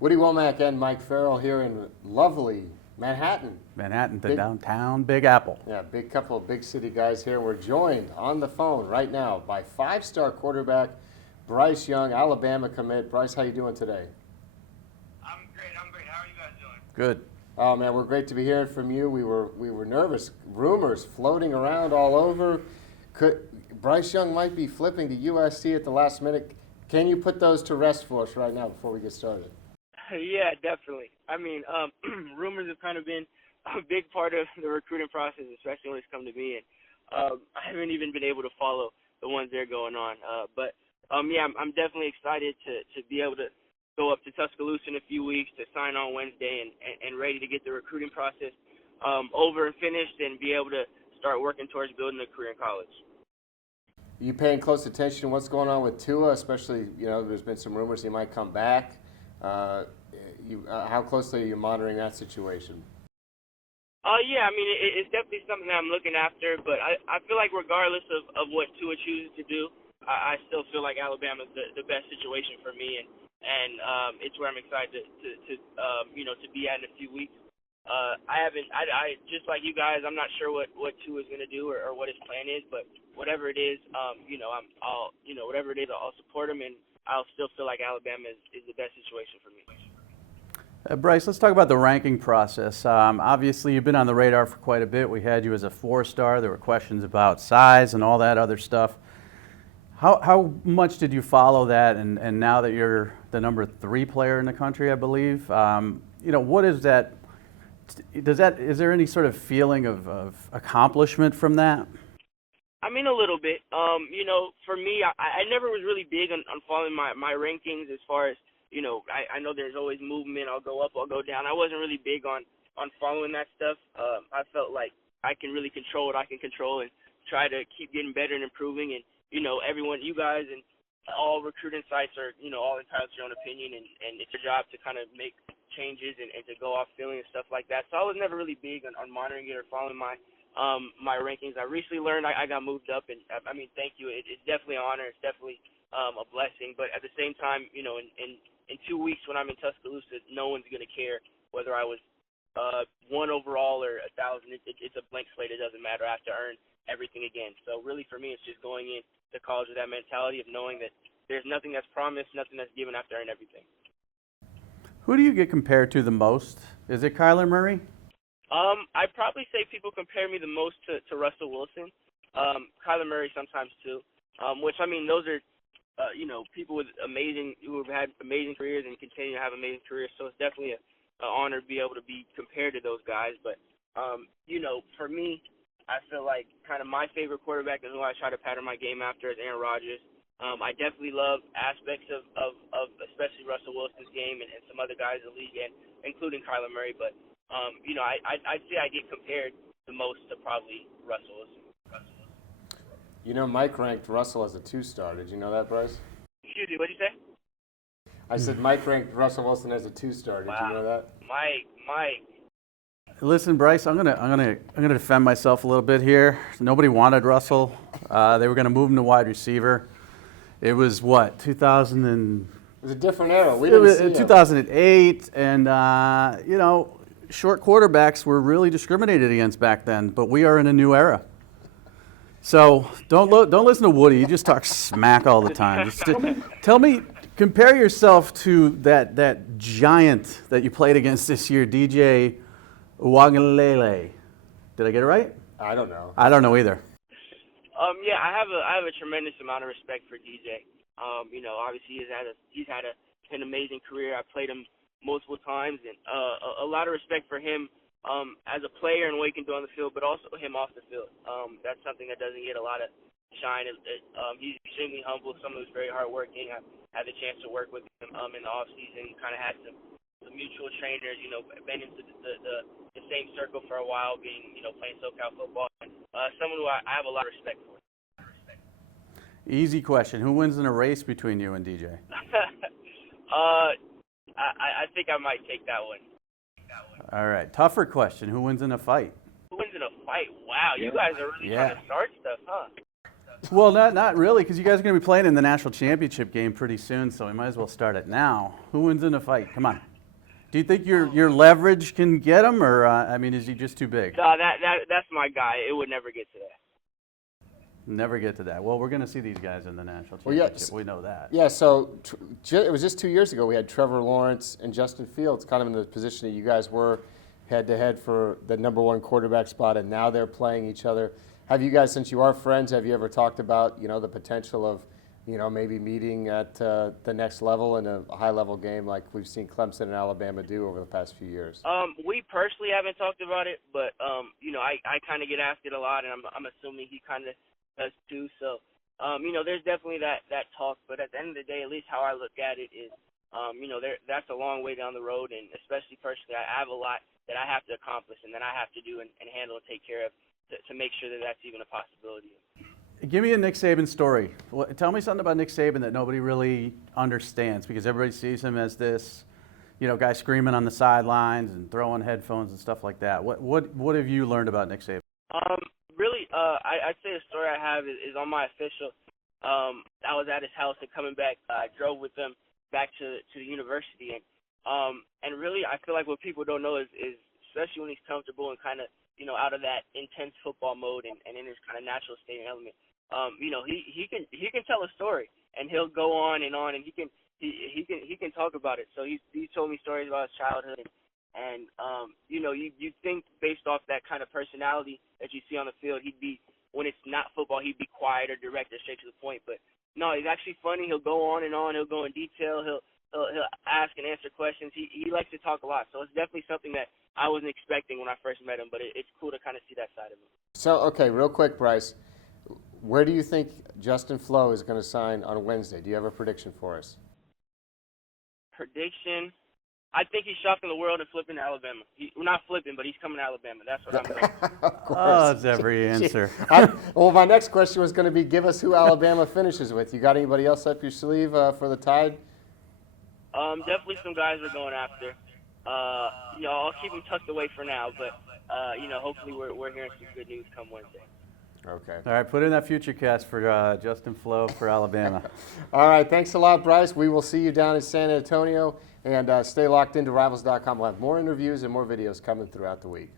Woody Wommack and Mike Farrell here in lovely Manhattan. Manhattan, the downtown Big Apple. Yeah, big couple of big city guys here. We're joined on the phone right now by five-star quarterback Bryce Young, Alabama commit. Bryce, how you doing today? I'm great. How are you guys doing? Good. Oh man, we're great to be hearing from you. We were nervous. Rumors floating around all over. Bryce Young might be flipping to USC at the last minute. Can you put those to rest for us right now before we get started? Yeah, definitely. I mean, rumors have kind of been a big part of the recruiting process, especially when it's come to me. And I haven't even been able to follow the ones that are going on. Yeah, I'm definitely excited to be able to go up to Tuscaloosa in a few weeks to sign on Wednesday and ready to get the recruiting process over and finished and be able to start working towards building a career in college. You paying close attention to what's going on with Tua, especially, there's been some rumors he might come back. How closely are you monitoring that situation? Yeah, I mean, it's definitely something that I'm looking after, but I feel like regardless of what Tua chooses to do, I still feel like Alabama's the best situation for me, and it's where I'm excited to be at in a few weeks. I just like you guys, I'm not sure what Tua is going to do or what his plan is, but whatever it is, whatever it is, I'll support him, and I'll still feel like Alabama is the best situation for me. Bryce, let's talk about the ranking process. Obviously, you've been on the radar for quite a bit. We had you as a 4-star. There were questions about size and all that other stuff. How much did you follow that? And now that you're the number 3 player in the country, I believe, what is that? Is there any sort of feeling of accomplishment from that? I mean, a little bit. For me, I never was really big on following my rankings as far as, I know there's always movement. I'll go up, I'll go down. I wasn't really big on following that stuff. I felt like I can really control what I can control and try to keep getting better and improving. And, everyone, you guys and all recruiting sites are, all entitled to your own opinion, and it's your job to kind of make changes and to go off feeling and stuff like that. So I was never really big on monitoring it or following my rankings. I recently learned I got moved up, and I mean, thank you. It's definitely an honor. It's definitely a blessing. But at the same time, in 2 weeks when I'm in Tuscaloosa, no one's going to care whether I was 1 overall or 1,000. It's a blank slate. It doesn't matter. I have to earn everything again. So really for me, it's just going in to college with that mentality of knowing that there's nothing that's promised, nothing that's given. I have to earn everything. Who do you get compared to the most? Is it Kyler Murray? I'd probably say people compare me the most to Russell Wilson. Kyler Murray sometimes too, which, I mean, those are people who have had amazing careers and continue to have amazing careers. So it's definitely an honor to be able to be compared to those guys. But, for me, I feel like kind of my favorite quarterback is who I try to pattern my game after is Aaron Rodgers. I definitely love aspects of especially Russell Wilson's game and some other guys in the league, and including Kyler Murray. But, I'd say I get compared the most to probably Russell Wilson. Mike ranked Russell as a 2-star. Did you know that, Bryce? Excuse me, what did you say? I said Mike ranked Russell Wilson as a 2-star. Did you know that? Mike. Listen, Bryce, I'm gonna defend myself a little bit here. Nobody wanted Russell. They were gonna move him to wide receiver. It was what, 2000 and? It was a different era. It was 2008, and short quarterbacks were really discriminated against back then. But we are in a new era. So don't listen to Woody. He just talks smack all the time. Tell me, compare yourself to that giant that you played against this year, DJ Uiagalelei. Did I get it right? I don't know. I don't know either. Yeah, I have a tremendous amount of respect for DJ. Obviously he's had an amazing career. I played him multiple times, and a lot of respect for him as a player and what he can do on the field, but also him off the field. That's something that doesn't get a lot of shine. He's extremely humble, someone who's very hardworking. I had the chance to work with him in the off season. Kind of had some mutual trainers. Been into the same circle for a while, being playing SoCal football. Someone who I have a lot of respect for. Easy question. Who wins in a race between you and DJ? I think I might take that one. All right. Tougher question. Who wins in a fight? Who wins in a fight? Wow, you guys are really trying to start stuff, huh? Well, not really, because you guys are going to be playing in the national championship game pretty soon, so we might as well start it now. Who wins in a fight? Come on. Do you think your leverage can get him, or is he just too big? No, that's my guy. It would never get to that. Never get to that. Well, we're going to see these guys in the national Well, championship. yeah, We know that. Yeah, so it was just 2 years ago we had Trevor Lawrence and Justin Fields kind of in the position that you guys were head-to-head for the #1 quarterback spot, and now they're playing each other. Have you guys, since you are friends, have you ever talked about, the potential of, maybe meeting at the next level in a high-level game like we've seen Clemson and Alabama do over the past few years? We personally haven't talked about it, but I kind of get asked it a lot, and I'm assuming he kind of does too. So, there's definitely that talk. But at the end of the day, at least how I look at it is, that's a long way down the road, and especially personally, I have a lot that I have to accomplish and that I have to do and handle and take care of to make sure that that's even a possibility. Give me a Nick Saban story. Tell me something about Nick Saban that nobody really understands, because everybody sees him as this, guy screaming on the sidelines and throwing headphones and stuff like that. What have you learned about Nick Saban? Really, I'd say the story I have is on my official. I was at his house and coming back, I drove with them back to the university, and really I feel like what people don't know is especially when he's comfortable and kind of out of that intense football mode and in his kind of natural state and element, he can tell a story and he'll go on and he can talk about it. So he told me stories about his childhood and you think based off that kind of personality that you see on the field, he'd be, when it's not football, he'd be quiet or direct or straight to the point. But no, he's actually funny. He'll go on and on. He'll go in detail. He'll ask and answer questions. He likes to talk a lot. So it's definitely something that I wasn't expecting when I first met him, but it's cool to kind of see that side of him. So, okay, real quick, Bryce, where do you think Justin Flo is going to sign on Wednesday? Do you have a prediction for us? Prediction? I think he's shocking the world and flipping to Alabama. Not flipping, but he's coming to Alabama. That's what I'm going. Of course. Oh, that's every answer. Well, my next question was going to be, give us who Alabama finishes with. You got anybody else up your sleeve for the Tide? Definitely some guys we're going after. I'll keep them tucked away for now, but hopefully we're hearing some good news come Wednesday. Okay. All right, put in that future cast for Justin Flo for Alabama. All right, thanks a lot, Bryce. We will see you down in San Antonio, and stay locked into Rivals.com. We'll have more interviews and more videos coming throughout the week.